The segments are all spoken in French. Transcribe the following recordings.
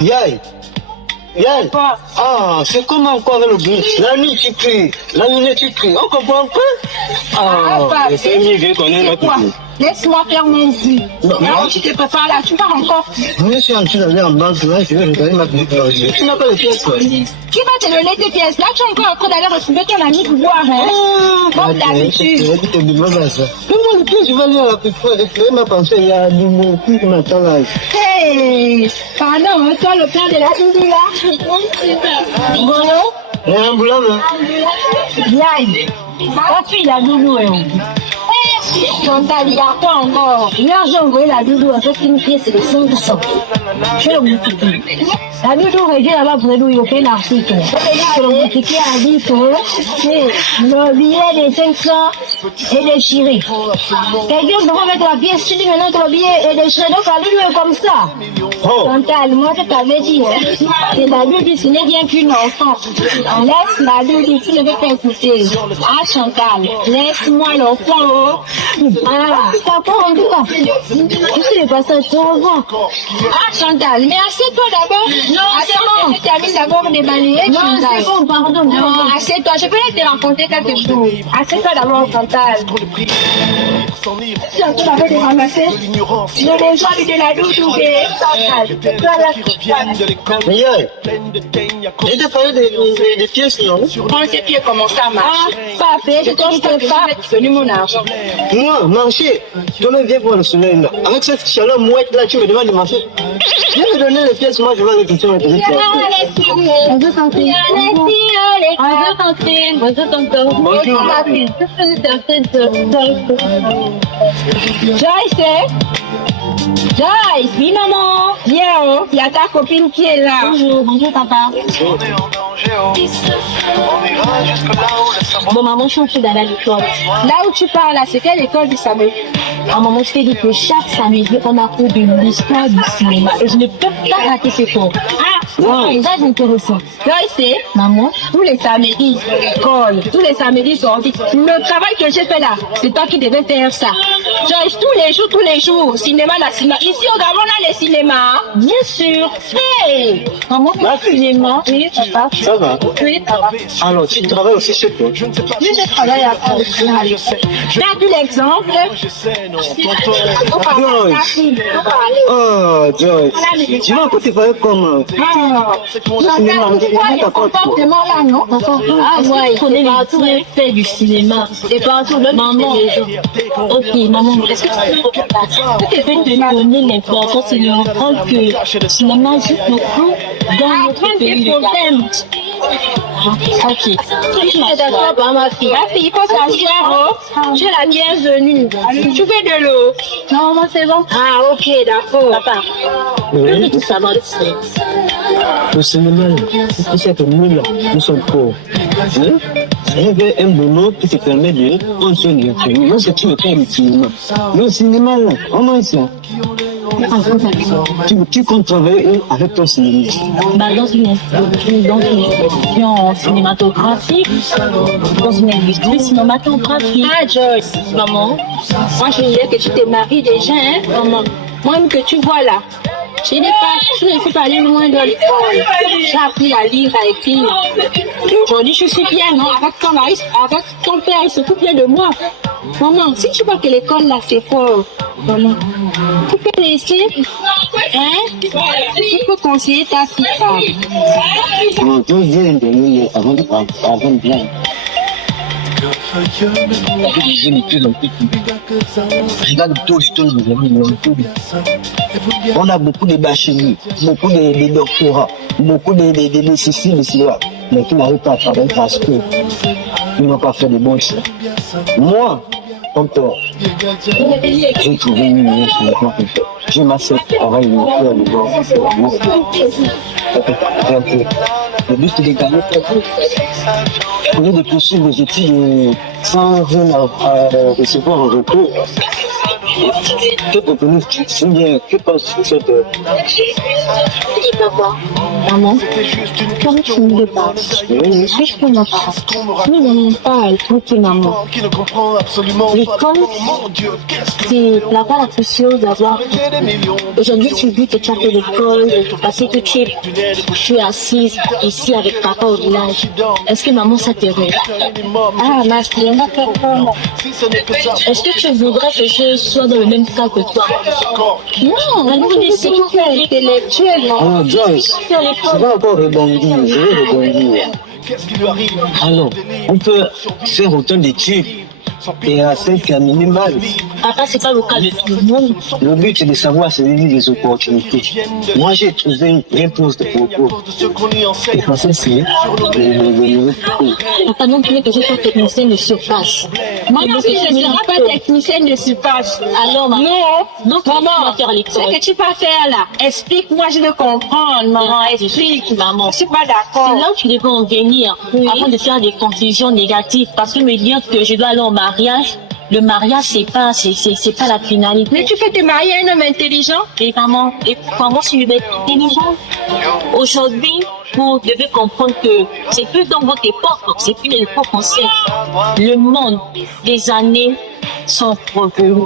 Yaï, Yaï. Ah, c'est comment encore avec le bruit? La nuit tu cries, la nuit tu cries. On comprend un peu? Ah, c'est mieux qu'on est là. Laisse-moi faire mon vie. Non, tu te prépares là, tu pars encore. Je suis en train d'aller en banque, là, je vais regarder ma petite logique. Tu n'as pas de pièces, quoi. Qui va te donner tes pièces? Là, tu es encore en train d'aller retrouver ton ami pour boire, hein? Comme d'habitude. Je vais te demander ça. Comment le pièce, je vais aller à la petite fois. Je m'a pensé, il y a du mot qui m'attend là. Hey! Pardon, toi, le père de la Doudou, là. Bon, un boulot, là. Yaï. Ta fille, la Doudou, hein. Chantal, il y a quoi encore? Hier, j'ai envoyé la Doudou avec une pièce de 500. Je le multiplie. La Doudou regarde là-bas pour nous, il y a un article. Le multiplier a dit que le billet de 500 est déchiré. Quelqu'un doit mettre la pièce, tu dis maintenant que le billet est déchiré, donc la Doudou est comme ça. Chantal, moi je t'avais dit, c'est la Doudou, ce n'est bien qu'une enfant. Laisse la Doudou, tu ne veux pas écouter. Ah Chantal, laisse-moi l'enfant. Ah, papa, en tout cas, tu sais les passages, tu revois. Ah, Chantal, mais assieds-toi d'abord. Non, c'est bon. Tu termines d'abord de balayer, Chantal. Non, c'est bon, pardon. Non, assieds-toi, je peux te raconter quelque chose. Assieds-toi d'abord, Chantal. Si on t'avait de ramasser, je les gens de la Doudou, Chantal. Mais Yaï, j'ai te parlé des pièces, non? On sait bien comment ça marche. Ah, papa, je ne t'ai pas tenu mon argent. Moi, marcher, toi même viens voir le soleil là. Avec cette chaleur mouette là, tu me demandes de marcher. Je vais me donner les pièces, moi je vais récupérer ma petite pièce. On veut tenter. Joyce, Joyce, oui maman. Viens, il y a ta copine qui est là. Bonjour papa. Bon maman, je suis en train d'aller à l'école. Là où tu parles là, c'est quelle école du samedi? Ah maman, je t'ai dit que chaque samedi, on a cours de l'histoire du cinéma et je ne peux pas rater ce cours. Ah, wow. Ça c'est intéressant. Joyce, maman, tous les samedis, école, tous les samedis sont le travail que j'ai fait là, c'est toi qui devais faire ça. Joyce, tous les jours, cinéma, la cinéma. Ici au Gabon, on a les cinémas. Bien sûr. Hey! Maman, le cinéma. Oui, papa. Ça va? Oui, papa. Alors, tu travailles aussi chez toi? Je travaille à t'as vu l'exemple? Oh, Joyce. Tu vois que tu fais comment? Le comportement là, non? Ah, ouais, il connaît partout, il fait du cinéma. Et partout, le maman. Ok, maman, est-ce que tu peux te donner l'importance et le rôle que le cinéma joue beaucoup dans notre pays? Ok. Je suis d'accord, ma fille. Ma fille, il faut s'asseoir. Tu es la bienvenue. Tu veux de l'eau? Non, non, c'est bon. Ah, ok, d'accord. Papa, je veux tout savoir de ça. Le cinéma, tu sais que nous, là, nous sommes pauvres. J'avais un boulot qui te permet de consommer. Moi, c'est tu me fais le cinéma. Le cinéma, là, on mange ça. Tu comptes travailler avec ton cinéma? Bah, dans une institution cinématographique, dans une industrie cinématographique. Ah, Joyce, maman, moi je disais que tu t'es mariée déjà, hein, maman. Moi-même que tu vois là, je ne suis pas allée loin de l'école. J'ai appris à lire, à écrire. Et aujourd'hui, je suis bien, non? Avec ton père, il s'occupe bien de moi. Maman, si tu vois que l'école là, c'est fort, maman, tu peux laisser, hein? Tu peux conseiller ta fille. Non, tu viens de nous avant de bien. Regarde tout le temps, on a beaucoup de bacheliers, beaucoup de doctorats, beaucoup de ceci, de cela, mais qui n'arrivent pas à travailler parce qu'ils n'ont pas fait de bons choix. Moi, encore, j'ai trouvé une meilleure solution. J'ai ma sœur qui travaille une fois de bord. Le but c'est de gagner au lieu de poursuivre les études sans rien recevoir en retour. Que proposes-tu bien? Que penses-tu de cette Dis papa, maman, comme tu me le parles, puis-je prendre ma part? Oui, maman, parle, ok maman. L'école, c'est la part la plus sûre d'avoir. Aujourd'hui, tu dis que tu as fait l'école, parce que tu es assise ici avec papa au village. Est-ce que maman, ça te rêve? Ah, ma fille, est-ce que tu voudrais que je sois dans le même cas que toi? Non, on est sécurité intellectuelle. Ah, Joyce, je vais encore rebondir, je vais rebondir. Alors, on peut faire autant d'études et assez terminer mal. Papa, c'est pas le cas de tout le monde. Le but, c'est de savoir saisir les opportunités. Moi, j'ai trouvé un poste de propos. Et français, c'est Papa, non plus que je sois technicienne de surface. Moi non plus, je ne serai pas technicienne de surface. Alors, maman, Non, maman, faire ce l'école. que tu vas faire là, explique-moi, je veux comprendre, maman, explique. Maman. Je suis pas C'est d'accord. là où tu devrais en venir avant de faire des conclusions négatives. Parce que me dire que je dois aller au mariage, le mariage, c'est pas la finalité. Mais tu fais te marier à un homme intelligent? Et comment je vais être intelligente? Aujourd'hui, vous devez comprendre que c'est plus dans votre époque, c'est plus l'époque ancienne. Le monde des années sont revenus.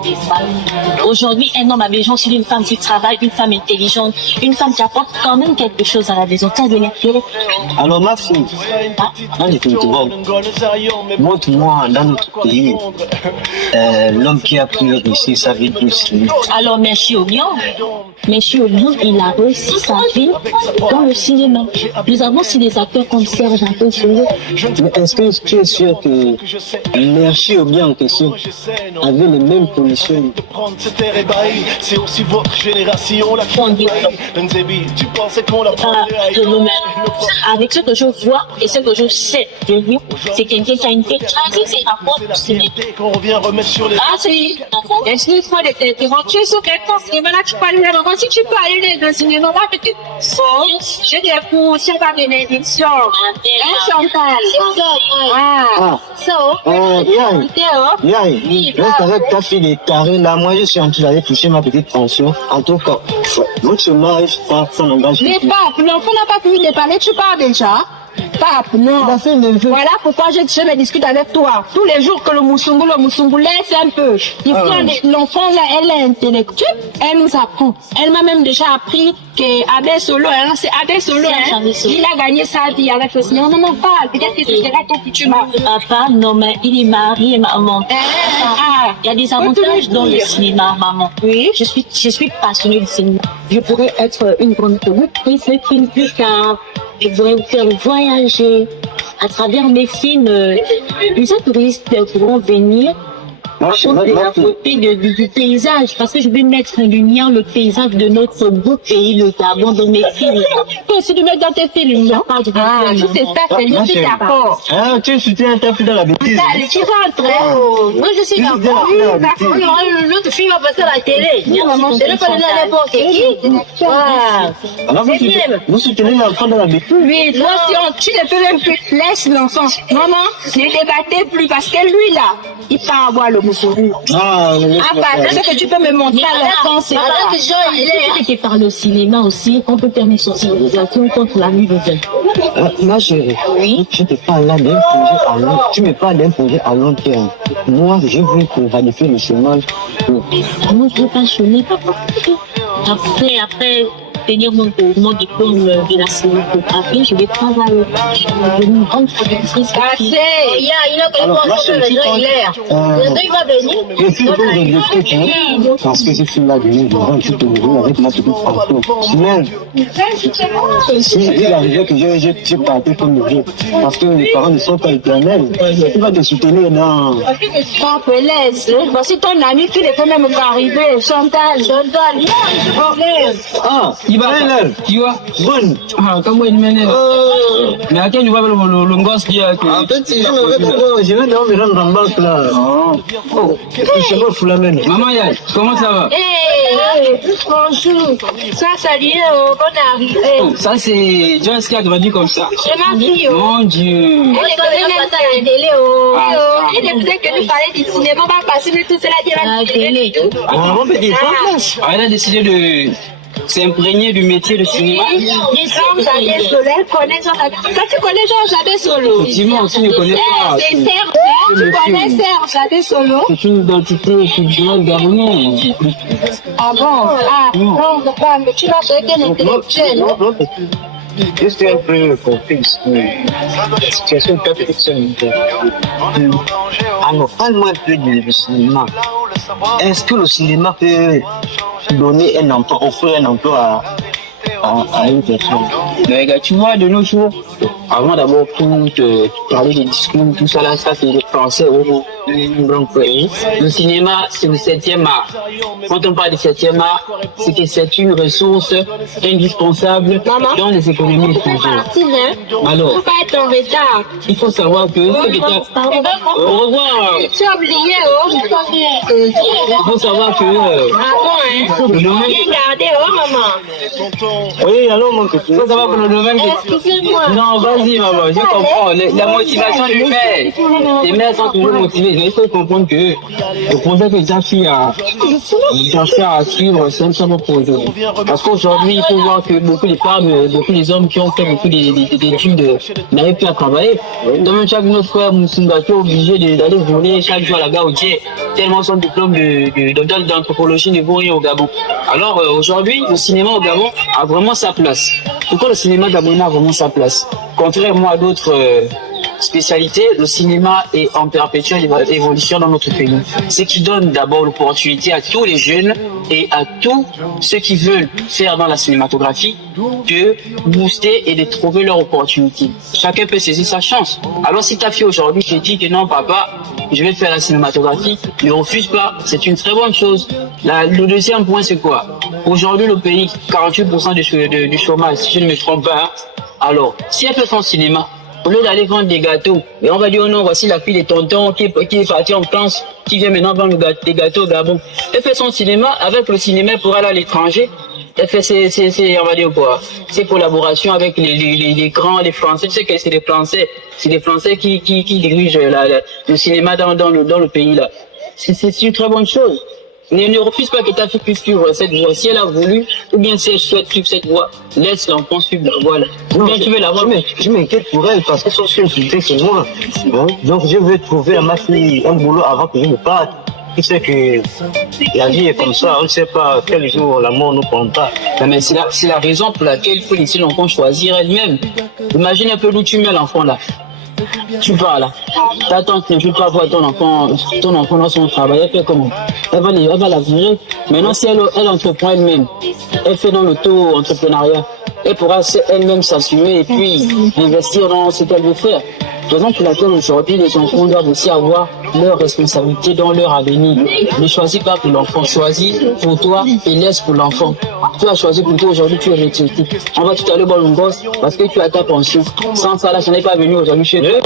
Aujourd'hui, un homme a besoin aussi d'une femme qui travaille, une femme intelligente, une femme qui apporte quand même quelque chose à la maison. Alors, ma fille, dans les cultures, montre-moi dans notre pays l'homme qui a pu réussir sa vie plus. Alors, Monsieur Obion, il a réussi sa vie dans le cinéma. Nous avons aussi des acteurs comme Serge Antoine. Mais est-ce que tu es sûr que Merci Obion en question avait les mêmes conditions? C'est aussi votre génération la avec ce que je vois et ce que je sais de lui, c'est quelqu'un qui a une tête c'est un bon qu'on revient remettre sur les Ah, si. Excuse-moi de t'interrompre. Tu es sur quel cinéma là, tu parles de maman. Si tu parles de cinéma là, peut-être. Je des cours, tu vas donner des émissions. Chantal. Yann, reste avec ta fille des carrés là. Moi, je suis en train d'aller toucher ma petite pension. En tout cas, votre mariage, ça n'engage Mais pas. pape, l'enfant n'a pas pu de parler, tu parles déjà. Pape, non. Voilà pourquoi je me discute avec toi. Tous les jours que le Moussoungou laisse un peu. Ici, l'enfant là, elle est intellectuelle, elle nous apprend. Elle m'a même déjà appris qu'Abel Solo, c'est Abel Solo, il a gagné sa vie avec le cinéma. Maman parle, peut-être que ce sera ton futur mari. Papa, non, mais il est marié, maman. Il y a des avantages dans le cinéma, maman. Oui. Je suis passionnée du cinéma. Je pourrais être une grande productrice de films plus tard. Je pourrais vous faire voyager à travers mes films. Les touristes pourront venir de la beauté du paysage, parce que je vais mettre en lumière le paysage de notre beau pays, le Gabon, dans mes films. Toi aussi, tu mets dans tes films, non? Si c'est ça, je suis d'accord. Tu soutiens ta fille dans la bêtise. Tu rentres. Moi, je suis d'accord. L'autre fille va passer à la télé. Non, maman, Je ne pas donner à n'importe qui. Alors, vous soutenez l'enfant dans la bêtise? Oui, moi, si tu ne peux même plus, laisse l'enfant. Maman, ne débattez plus, parce que lui, là, il part avoir le Moussoungou. Est-ce que tu peux me montrer la c'est Il qui parle au cinéma aussi, on peut faire une sensibilisation contre la nudité. Ma chérie, je te parle là d'un projet à long, tu me parles d'un projet à long terme. Moi, je veux éradiquer le chômage. Moi, je suis passionnée. Après tenir mon diplôme de la cinématographie, je vais travailler. Je vais une grande productrice. Je suis pour le parce que je suis là de devant tout le monde avec ma petite pension. Même si il arrivait que je partais comme le jeu, parce que les parents ne sont pas éternels, il va te soutenir dans... Papa, laisse. Voici ton ami qui est quand même arrivé. Chantal. Il Tu vois? Bonne. Ah, comment il m'énerve. Mais à quel niveau le gosse qui a. En fait, si je me vais pourquoi je vais dans me rendre en banque là. Oh, je me fous la main. Maman Yaye, comment ça va? Bonjour. Salut, bonne arrivée. Oh, ça c'est John Scott m'a dit comme ça. C'est ma fille. Mon Dieu. Elle disait que nous parlait du cinéma, on va passer de tout cela à la télé. On peut dire Elle a décidé de s'imprégner du métier de cinéma. Jean-Jabé Solo, elle connaît Jean-Jabé. Toi, tu connais Jean-Jabé Solo? Effectivement, aussi ne connaît pas. C'est Serge, hein? Tu connais Serge Jabé Solo? C'est une identité culturelle gabonaise. Ah bon? Ah, non, pas, mais tu vas chercher qu'elle est intellectuelle. Je suis un peu confus. La situation est peut-être alors, parle-moi un peu du cinéma. Est-ce que le cinéma peut donner un emploi, offrir un emploi à une personne? Mais gars, tu vois, de nos jours, avant d'abord tout parler des discours, tout ça là, ça c'est les Français au pays. Le cinéma, c'est le 7e art. Quand on parle du 7e art, c'est que c'est une ressource indispensable dans les économies étrangères. Alors, faut pas être en retard. il faut savoir que au revoir. Tu as oublié, oh, Il faut savoir que le domaine, bien gardé, oh, maman. Oui, alors mon petit. il faut savoir que le domaine. Excusez-moi. Non, vas-y, maman, je comprends. La motivation du père. Les mères sont toujours motivées. Mais il faut comprendre que le projet que Jaffy a cherché à suivre, c'est un très bon projet. Parce qu'aujourd'hui, il faut voir que beaucoup de femmes, beaucoup des hommes qui ont fait beaucoup d'études n'arrivent plus à travailler. Donc, chaque notre frère Moussimba qui est obligé d'aller voler chaque jour à la Gaoutier, tellement son diplôme d'anthropologie ne vaut rien au Gabon. Alors, aujourd'hui, le cinéma au Gabon a vraiment sa place. Pourquoi le cinéma gabonais a vraiment sa place? Contrairement à d'autres spécialité, le cinéma est en perpétuelle évolution dans notre pays. Ce qui donne d'abord l'opportunité à tous les jeunes et à tous ceux qui veulent faire dans la cinématographie de booster et de trouver leur opportunité. Chacun peut saisir sa chance. Alors si ta fille aujourd'hui te dit que non papa, je vais faire la cinématographie, ne refuse pas, c'est une très bonne chose. Le deuxième point c'est quoi? Aujourd'hui le pays, 48% du chômage, si je ne me trompe pas. Alors, si elle fait son cinéma, au lieu d'aller vendre des gâteaux, et on va dire, oh non, voici la fille des tontons qui est partie en France, qui vient maintenant vendre des gâteaux au Gabon. Elle fait son cinéma, avec le cinéma pour aller à l'étranger. Elle fait on va dire quoi, ses collaborations avec les grands, les Français. Tu sais que c'est les Français qui dirigent le cinéma dans le pays là. C'est une très bonne chose. Ne refuse pas que ta fille puisse suivre cette voie. Si elle a voulu, ou bien si elle souhaite suivre cette voie, laisse l'enfant suivre la voie. Non, tu veux la voir, mais je m'inquiète pour elle parce que son seul sujet c'est moi. Hein? Donc je veux trouver à ma fille un boulot avant que je me parte. Tu sais que la vie est comme ça, on ne sait pas quel jour la mort nous prendra. Mais c'est la raison pour laquelle il faut laisser l'enfant choisir elle-même. Imagine un peu d'où tu mets l'enfant là. Tu vas là, ta tante ne peut pas voir ton enfant dans son travail, elle fait comment? Elle va la virer. Maintenant si elle entreprend elle-même, elle fait dans l'auto-entrepreneuriat, elle pourra elle-même s'assumer et puis investir dans ce qu'elle veut faire. Raison pour laquelle aujourd'hui les enfants doivent aussi avoir leur responsabilité dans leur avenir. Ne choisis pas pour l'enfant, choisis pour toi et laisse pour l'enfant. Tu as choisi pour toi aujourd'hui, tu es retraité. On va tout à l'heure voir le gosse parce que tu as ta pension. Sans ça, là, je n'ai pas venu aujourd'hui chez toi.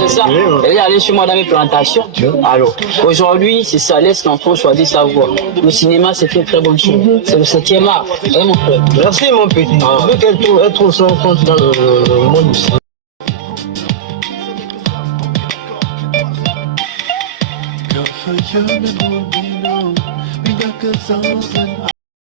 C'est ça. Elle est allée chez moi dans mes plantations. Alors, aujourd'hui, c'est ça, laisse l'enfant choisir sa voie. Le cinéma, c'est une très bonne chose. C'est le 7e art. Hein, mon frère? Merci mon petit. Vu qu'elle trouve son compte dans le monde du cinéma. Good for you and we know we got good songs.